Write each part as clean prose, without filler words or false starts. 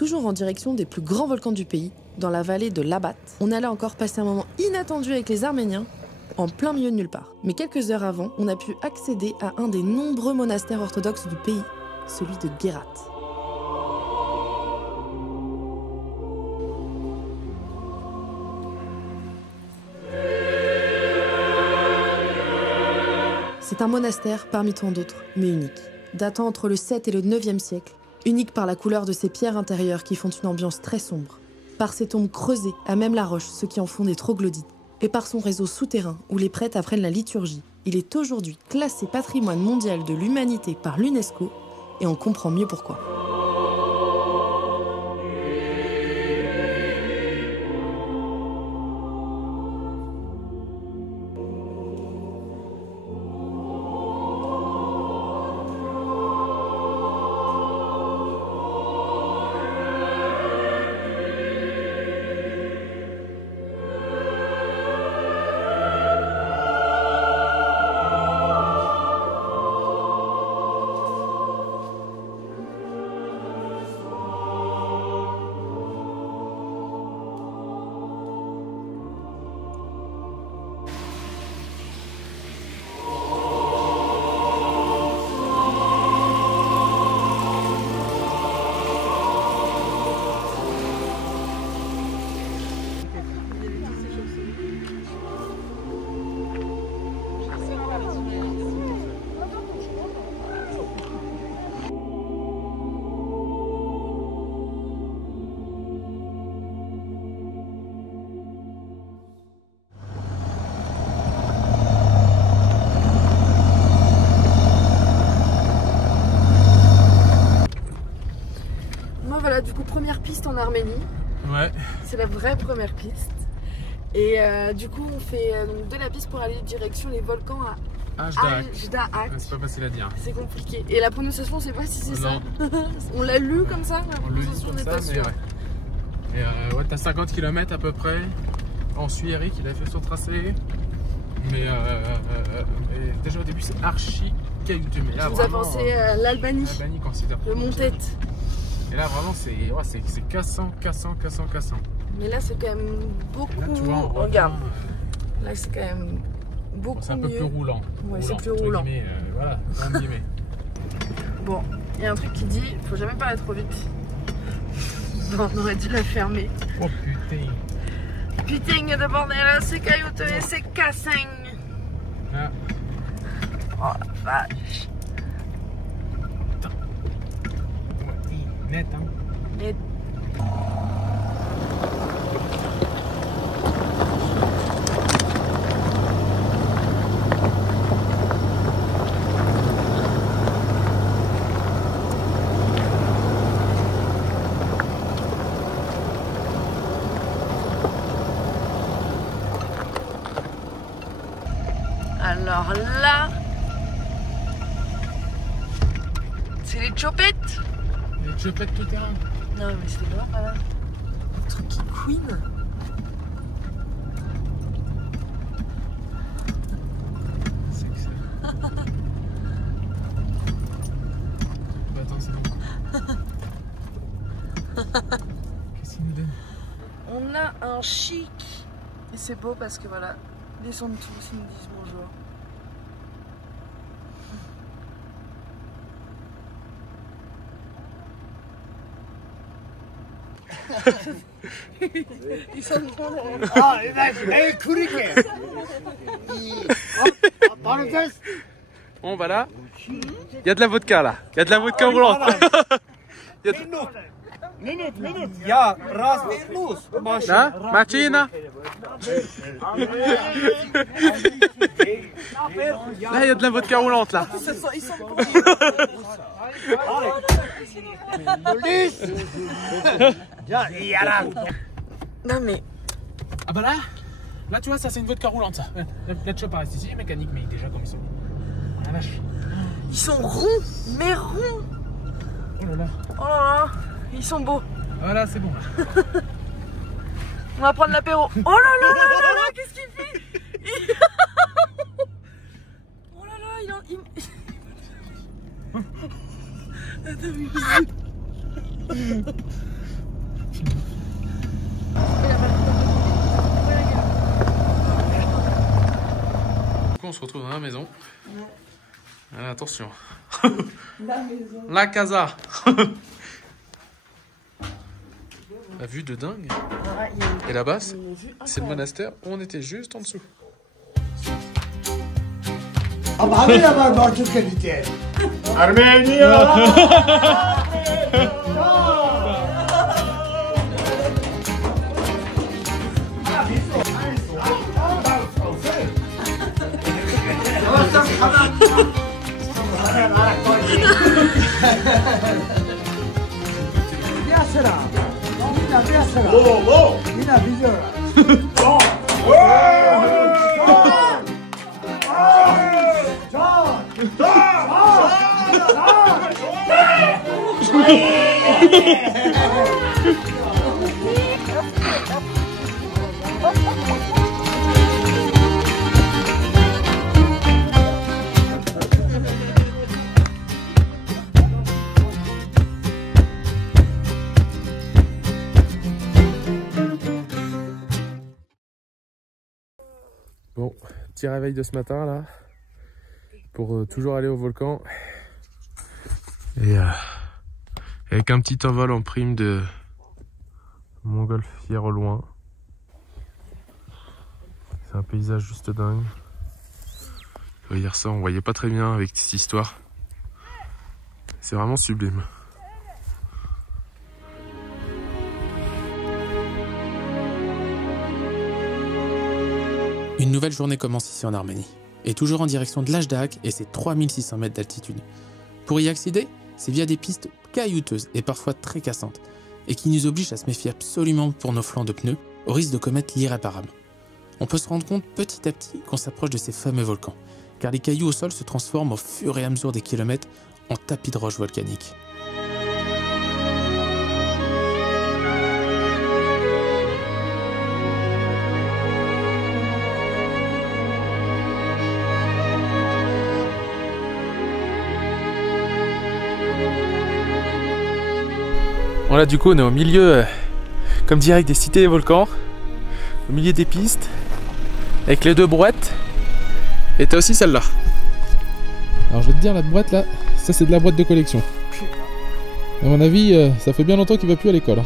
Toujours en direction des plus grands volcans du pays, dans la vallée de l'Abat, on allait encore passer un moment inattendu avec les Arméniens, en plein milieu de nulle part. Mais quelques heures avant, on a pu accéder à un des nombreux monastères orthodoxes du pays, celui de Guérat. C'est un monastère parmi tant d'autres, mais unique, datant entre le 7 et le 9e siècle, unique par la couleur de ses pierres intérieures qui font une ambiance très sombre, par ses tombes creusées à même la roche, ce qui en font des troglodytes, et par son réseau souterrain où les prêtres apprennent la liturgie. Il est aujourd'hui classé patrimoine mondial de l'humanité par l'UNESCO, et on comprend mieux pourquoi. Voilà, du coup, première piste en Arménie. Ouais. C'est la vraie première piste. Et du coup, on fait donc, de la piste pour aller direction les volcans à Ajdaak. C'est pas facile à dire. C'est compliqué. Et la prononciation, on sait pas si c'est ça. On l'a lu comme ça, la prononciation, on n'est pas sûr. Ouais. Et ouais, t'as 50 km à peu près. On suit Eric, il a fait son tracé. Mais déjà au début, c'est archi caillouteux. Mais là, vous avancez à l'Albanie. L'Albanie considère le Mont-Tête. Et là vraiment c'est cassant. Mais là c'est quand même beaucoup. Là, tu vois, regarde. Là c'est quand même beaucoup mieux. C'est un peu plus roulant. Ouais, c'est plus roulant. Voilà, guillemets. Bon, il y a un truc qui dit faut jamais parler trop vite. Bon, on aurait dû la fermer. Oh putain. Putain de bordel, c'est caillouteux et c'est cassing. Ah. Oh la vache. Net, hein? Net. Alors là, c'est les chopettes. Les chopettes tout terrain. Non mais c'est là, voilà. Le truc qui queen. C'est que ça. Bah attends, c'est bon. Qu'est-ce qu'il nous donne? On a un chic. Et c'est beau parce que voilà, ils sont tous, ils nous disent bonjour. Ils sont bons derrière. Ah, Bon bah là, il y a de la vodka là. Il y a de la vodka roulante. Minute. Ja, raz weer los. Là, Martina. Là, il y a de la vodka roulante là. Ils sont bons. Police. Non mais. Ah bah là tu vois, ça c'est une vodka roulante ça. La chope reste ici, mécanique, mais déjà comme ils sont. Oh la vache. Ils sont ronds, mais ronds. Oh là là. Oh là là, ils sont beaux. Voilà, c'est bon là. On va prendre l'apéro. Oh là là là là là, qu'est-ce qu'il fait? Oh là là, On se retrouve dans la maison. Allez, attention. La maison. La casa. La vue de dingue. Et là-bas, c'est le monastère où on était juste en dessous. Bon, petit réveil de ce matin là, pour toujours aller au volcan. Et avec un petit envol en prime de montgolfière au loin. C'est un paysage juste dingue. Hier ça, on voyait pas très bien avec cette histoire. C'est vraiment sublime. Une nouvelle journée commence ici en Arménie, et toujours en direction de l'Ajdaq et ses 3600 mètres d'altitude. Pour y accéder, c'est via des pistes caillouteuses et parfois très cassantes, et qui nous obligent à se méfier absolument pour nos flancs de pneus, au risque de commettre l'irréparable. On peut se rendre compte petit à petit qu'on s'approche de ces fameux volcans, car les cailloux au sol se transforment au fur et à mesure des kilomètres en tapis de roches volcaniques. Bon là du coup on est au milieu, comme direct des cités des volcans, au milieu des pistes, avec les deux boîtes, et t'as aussi celle-là. Alors je vais te dire, la boîte là, ça c'est de la boîte de collection. À mon avis, ça fait bien longtemps qu'il va plus à l'école. Hein.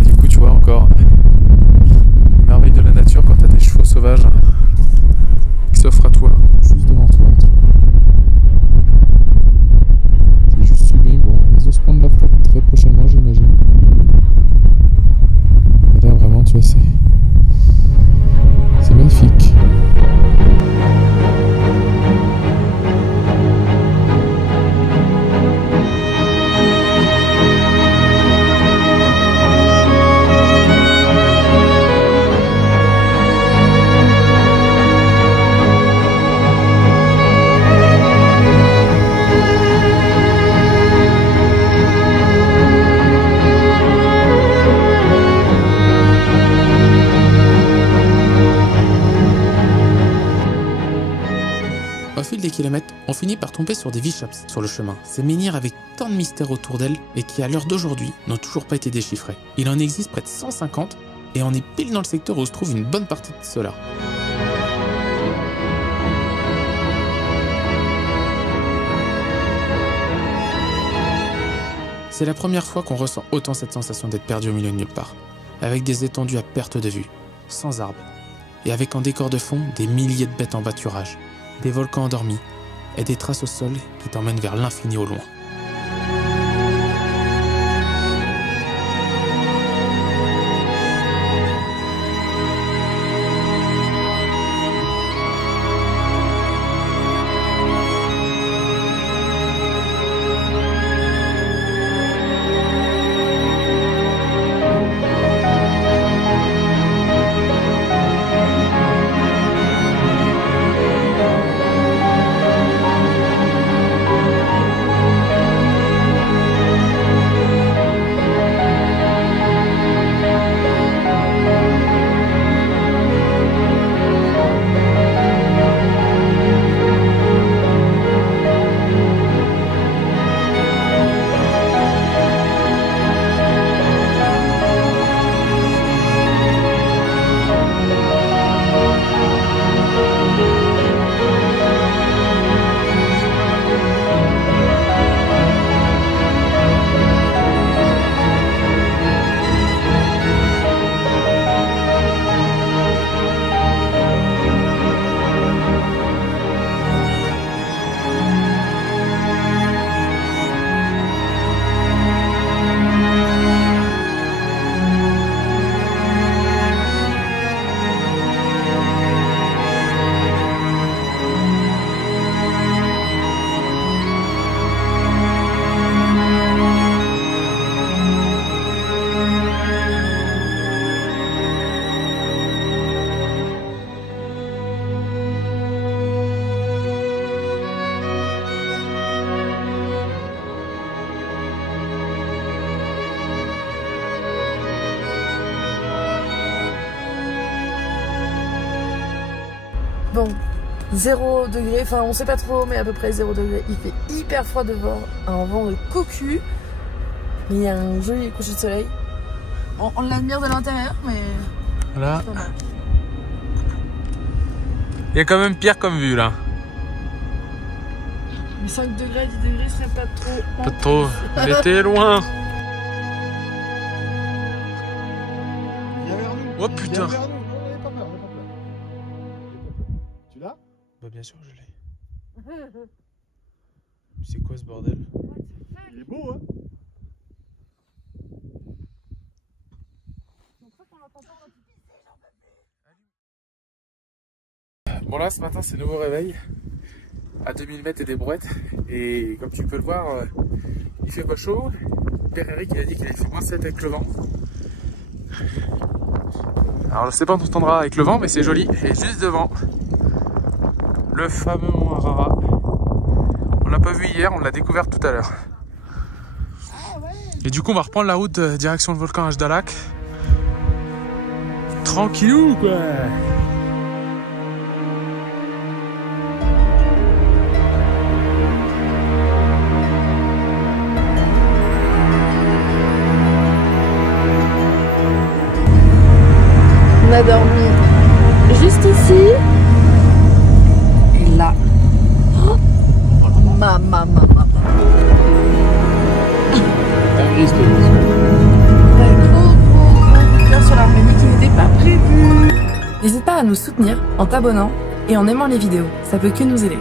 Et du coup tu vois encore les merveilles de la nature quand t'as des chevaux sauvages qui s'offrent à toi. Juste devant toi. C'est juste sublime. Bon, ils vont se prendre la flotte très prochainement, j'imagine. Et là vraiment, tu vois, c'est magnifique. Au fil des kilomètres, on finit par tomber sur des vishops sur le chemin. Ces menhirs avec tant de mystères autour d'elles et qui, à l'heure d'aujourd'hui, n'ont toujours pas été déchiffrés. Il en existe près de 150 et on est pile dans le secteur où se trouve une bonne partie de cela. C'est la première fois qu'on ressent autant cette sensation d'être perdu au milieu de nulle part, avec des étendues à perte de vue, sans arbres, et avec en décor de fond des milliers de bêtes en pâturage, des volcans endormis et des traces au sol qui t'emmènent vers l'infini au loin. 0 degré, enfin on sait pas trop, mais à peu près 0 degré. Il fait hyper froid dehors, un vent de cocu. Il y a un joli coucher de soleil. On l'admire de l'intérieur, mais Voilà. c'est pas mal. Il y a quand même pire comme vue là. Mais 5 degrés, 10 degrés serait pas trop. Pas trop. L'été est loin. Viens vers nous. Oh putain. Viens vers nous. Non, n'ayez pas peur, n'ayez pas peur. Tu l'as? Bah bien sûr je l'ai. C'est quoi ce bordel? Il est beau, hein? Bon là ce matin c'est nouveau réveil à 2000 mètres et des brouettes et comme tu peux le voir il fait pas chaud. Père Eric il a dit qu'il avait fait -7 avec le vent. Alors je sais pas on entendra avec le vent mais c'est joli. Et juste devant le fameux mont Arara. On l'a pas vu hier, on l'a découvert tout à l'heure. Et du coup on va reprendre la route direction le volcan Ajdalak. Tranquillou quoi. On a dormi juste ici. Et là. Oh, maman. Sur l'Arménie qui n'était pas prévu. N'hésite pas à nous soutenir en t'abonnant et en aimant les vidéos, ça peut que nous aider.